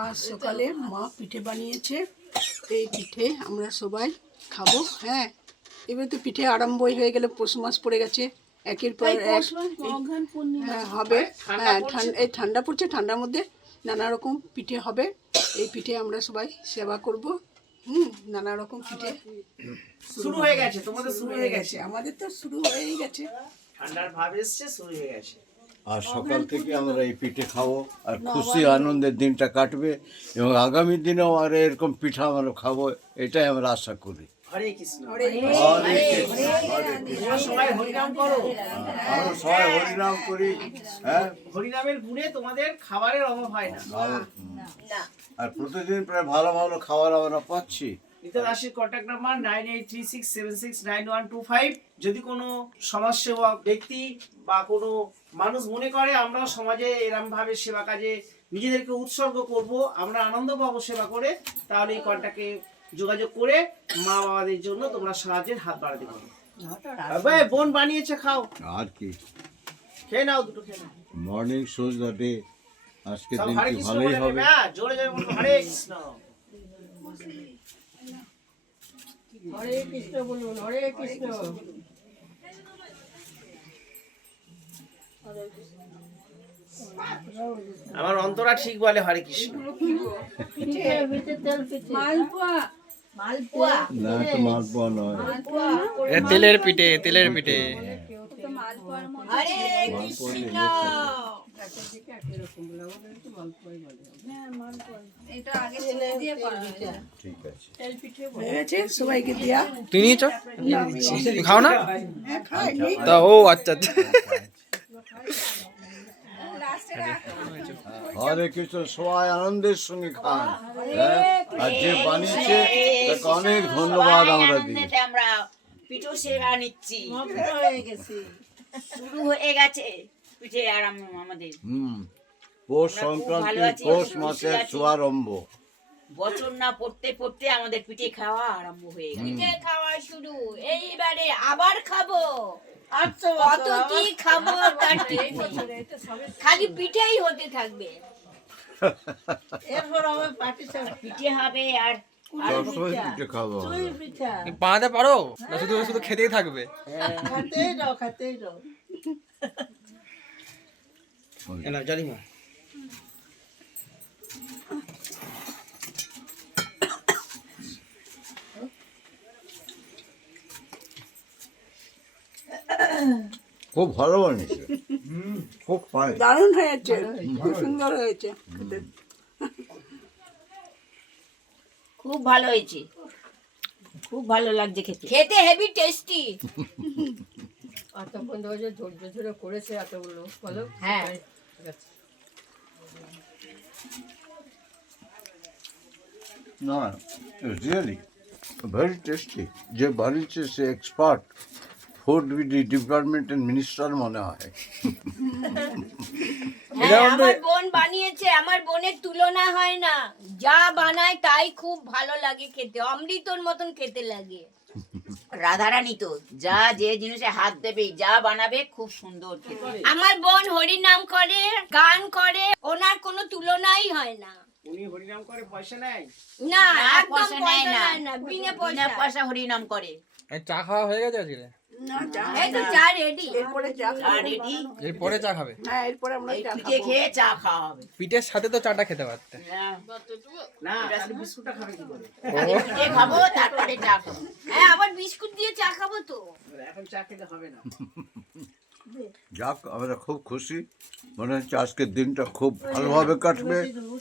আজ সকালে মা পিঠে বানিয়েছে, এই পিঠে আমরা সবাই খাবো। হ্যাঁ, এবার তো পিঠে আরম্ভই হয়ে গেলে, পৌষ মাস পড়ে গেছে, একের পর এক হ্যাঁ হবে। হ্যাঁ, এই ঠান্ডা পড়ছে, ঠান্ডার মধ্যে নানা রকম পিঠে হবে। এই পিঠে আমরা সবাই সেবা করব। নানা রকম পিঠে শুরু হয়ে গেছে, তোমাদের শুরু হয়ে গেছে, আমাদের তো শুরু হয়েই গেছে। ঠান্ডার ভাব এসছে, শুরু হয়ে গেছে। আর সকাল থেকে আমরা এই পিঠে খাবো আর খুশি আনন্দের দিনটা কাটবে এবং আগামী দিনেও আর এরকম পিঠা আমরা খাবো, এটাই আমরা আশা করি। হরে কৃষ্ণ। হরে কৃষ্ণ, হরে কৃষ্ণ। সবাই হরিনাম করো। আমরা সবাই হরিনাম করি। হ্যাঁ, হরিনামের গুণে তোমাদের খাবারের অভাব হয় না। আর প্রতিদিন প্রায় ভালো ভালো খাবার আমরা পাচ্ছি। নিতাই দাসের কন্ট্যাক্ট নাম্বার 9836769125। যদি কোনো সমাজসেবক ব্যক্তি বা কোনো মানুষ মনে করে আমরা সমাজে এরম ভাবে সেবা কাজে নিজেদেরকে উৎসর্গ করব, আমরা আনন্দ পাবো সেবা করে, তাহলে এই কন্ট্যাক্টে যোগাযোগ করে মা বাবাদের জন্য তোমরা সাহায্যের হাত বাড়াতে পারো। বোন বানিয়েছে, খাও, আর কি খেয়ে নাও, দুটো খেয়ে নাও। মর্নিং শোজ দ্য ডে, আজকের সব দিন হরে কি কৃষ্ণ ভালোই বলে হবে। নেবে, হ্যাঁ, জোরে জোরে বলবো হরে কৃষ্ণ। হরে কৃষ্ণ বলুন, হরে কৃষ্ণ। আমার অন্তরা ঠিক বলে হরে কৃষ্ণ। পিঠে পিঠে তেল পিঠে মালপোয়া মালপোয়া না, একটু মালপোয়া নয়, তেলের পিঠে, তেলের পিঠে। হরে মালপোয়া দিয়ে কৃষ্ণ। ঠিক আছে। হয়ে গেছে, সবাইকে দেয়া। তুই নিয়েছ? তুই খাও না? হ্যাঁ, খাই নি। তা ও আচ্ছা আচ্ছা। হরে কৃষ্ণ, সবাই আনন্দের সঙ্গে খান। হ্যাঁ, আর যে বানিয়েছে তাকে অনেক ধন্যবাদ আমরা দিই। আমরা পিঠো সেরা নিচ্ছি, হয়ে গেছি। শুরু হয়ে গেছে পিঠে আরম্ভ আমাদের। পৌষ আমরা খুব ভালো সংক্রান্তি, আছি, পৌষ খুশি মাসের আছি। শুভারম্ভ। বছর না পড়তে পড়তে আমাদের পিঠে খাওয়া আরম্ভ হয়ে গেছে। পিঠে খাওয়া শুরু, এইবারে আবার খাবো। কত কি খাবো তার ঠিক নেই। খালি পিঠেই হতে থাকবে, এরপর হবে পাটি সাপটা, পিঠে হবে আর সবসময় পিঠে খাবো আমরা। চুই পিঠা। বানাতে পারো না শুধু শুধু খেতেই থাকবে? খাতেই রও, খাতেই রও। না জানি না। খুব ভালো বানিয়েছে, খুব ফাইন। দারুণ হয়েছে, খুব সুন্দর হয়েছে খেতে। খুব ভালো হয়েছে, খুব ভালো লাগছে খেতে, খেতে হেভি টেস্টি। এতক্ষণ ধরে যে ধৈর্য ধরে করেছে এতগুলো, বলো? হ্যাঁ। ঠিক আছে। না, রিয়েলি ভেরি টেস্টি। যে বানিয়েছে সে এক্সপার্ট, ফুড ডিপার্টমেন্টের মিনিস্টার মনে হয়। হ্যাঁ, আমার বোন বানিয়েছে, আমার বোনের তুলনা হয় না, যা বানায় তাই খুব ভালো লাগে খেতে, অমৃতর মতন খেতে লাগে। রাধারানী তো যা যে জিনিসে হাত দেবে, যা বানাবে খুব সুন্দর খেতে। আমার বোন হরি নাম করে, গান করে, ওনার কোনো তুলনাই হয় না। উনি হরিনাম করে পয়সা নেয়? না, একদম পয়সা নেয় না, বিনা পয়সা হরি নাম করে। এই চা খাওয়া হয়ে গেছে আজকে? না, চা এই তো চা রেডি, এরপরে চা খাবো। আর রেডি, এরপরে চা খাবে? হ্যাঁ, এরপরে আমরা চা পিঠে খাবো। খেয়ে চা খাওয়া হবে। পিঠের সাথে তো চাটা খেতে পারতে। না, তাহলে বিস্কুটটা খাবে কি করে? পিঠে খাবো তারপরে চা খাবো। হ্যাঁ, আবার বিস্কুট দিয়ে চা খাবো তো। এখন চা খেলে হবে না। যাক, আমরা খুব খুশি, মনে হচ্ছে আজকের দিনটা খুব ভালোভাবে কাটবে,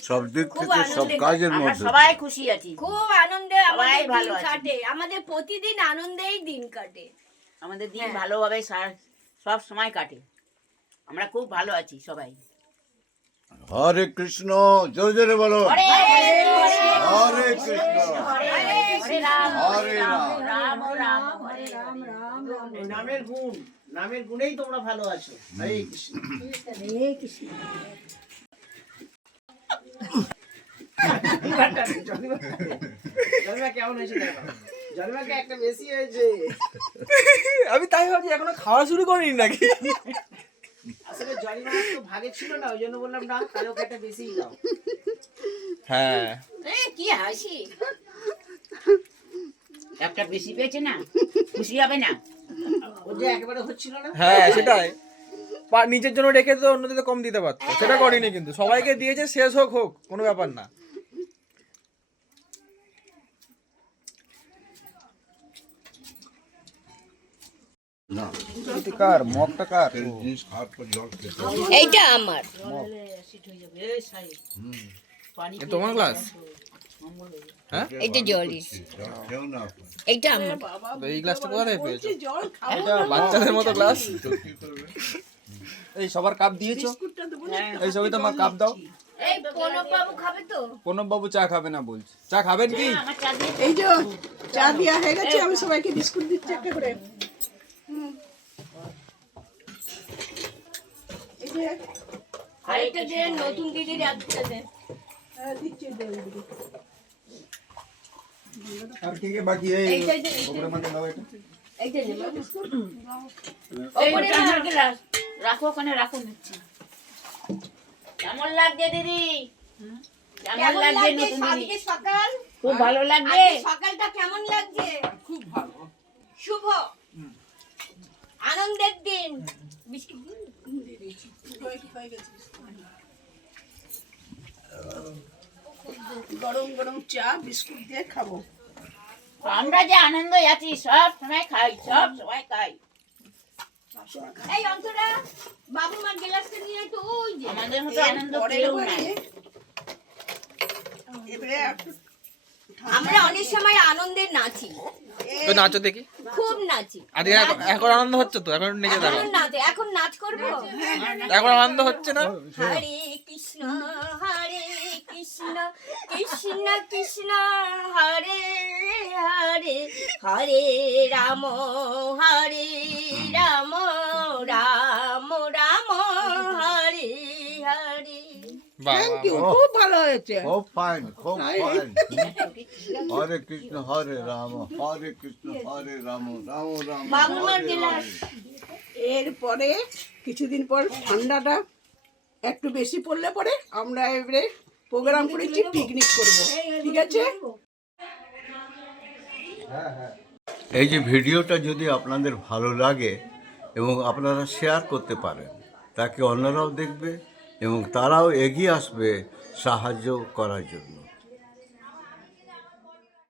সব দিক খুব থেকে, সব আনন্দে কাজের আমরা মধ্যে। সবাই খুশি আছি, খুব আনন্দে সবাই আমাদের ভালো দিন আছি। কাটে, আমাদের প্রতিদিন আনন্দেই দিন কাটে। আমাদের দিন হ্যাঁ। ভালোভাবে সব সময় কাটে, আমরা খুব ভালো আছি সবাই। হরে কৃষ্ণ, জোরে জোরে বলো। হরে হরে কৃষ্ণ, হরে রাম, হরে রাম। রাম রাম, হরে রাম রাম রাম। এই নামের গুণ, নামের গুণেই তোমরা ভালো আছো। হরে কৃষ্ণ। হরে কৃষ্ণ। জন্মা কেমন হয়েছে দেখো। জন্মাকে একটা বেশি হয়েছে। আমি তাই ভাবছি এখনো খাওয়া শুরু করিনি নাকি। আসলে জন্মা তো ভাগে ছিল না, ওই জন্য বললাম না, তাহলে ওকে একটা বেশিই দাও। হ্যাঁ কি হাসি, একটা বেশি পেয়েছে না, খুশি হবে না? ও যে একেবারে হচ্ছিল না। হ্যাঁ সেটাই, নিজের জন্য রেখে তো অন্যদের কম দিতে পারতো, সেটা করেনি কিন্তু সবাইকে দিয়েছে, শেষ হোক হোক কোনো ব্যাপার না। না কার মগটা কার? জিনিস খাওয়ার পর জল খেতে এইটা আমার। এ তোমার গ্লাস? হ্যাঁ এইটা জলই, জল খেও না এইটা আমার। তো এই গ্লাসটা কোথা থেকে পেয়েছো? জল খাবো এটা বাচ্চাদের মতো গ্লাস। তো কি করবে? এই সবার কাপ দিয়েছো? বিস্কুটটা দেবো না? এই সবই তোমার কাপ দাও। এই প্রণব বাবু খাবে তো? প্রণব বাবু চা খাবে না বলছে, চা খাবেন কি? আমার চা দিয়ে এই যে চা দেওয়া হয়ে গেছে, আমি সবাইকে বিস্কুট দিচ্ছি একটা করে। এই যে আরেকটা যে নতুন দিদির একটা দে। দিচ্ছি দিদি। আর কে কে বাকি এই এইটা দে, ওপরে মানে দাও এটা। এইটা দে বিস্কুট। ওপরে আমার গ্লাস রাখো, ওখানে রাখো নিচ্ছি। কেমন লাগছে দিদি? কেমন লাগছে নতুন দিদি? সকাল খুব ভালো লাগছে। সকালটা কেমন লাগছে? খুব ভালো। শুভ আনন্দের দিন। বিস্কুট হয়ে গেছে। গরম গরম চা বিস্কুট দিয়ে খাবো। আমরা যে আনন্দ আছি সব সময় খাই, সব সময় খাই। এই অন্তরা বাবু মার গ্লাসটা নিয়ে আয় তো, ওই যে আমাদের মতো আনন্দ পরের কেউ বারে নাই। এবারে একটু আমরা অনেক সময় আনন্দে নাচি, তো নাচো দেখি। খুব নাচি। আজকে এখন আনন্দ হচ্ছে তো, এখন নিজে দেখো। এখন নাচে, এখন নাচ করবো। এখন আনন্দ হচ্ছে না? হরে কৃষ্ণ কৃষ্ণ কৃষ্ণ কৃষ্ণ হরে হরে, হরে রাম রাম রাম হরে হরে। বাহ থ্যাংক ইউ, খুব ভালো হয়েছে। খুব ফাইন, খুব ফাইন। হরে কৃষ্ণ হরে রাম, হরে কৃষ্ণ হরে রাম, রাম রাম বাবু মার হরে গ্লাস। হরে। এরপরে কিছুদিন পর ঠান্ডাটা একটু বেশি পড়লে পরে আমরা এবারে প্রোগ্রাম করেছি পিকনিক করব, ঠিক আছে? এই যে ভিডিওটা যদি আপনাদের ভালো লাগে এবং আপনারা শেয়ার করতে পারেন, তাকে অন্যরাও দেখবে এবং তারাও এগিয়ে আসবে সাহায্য করার জন্য।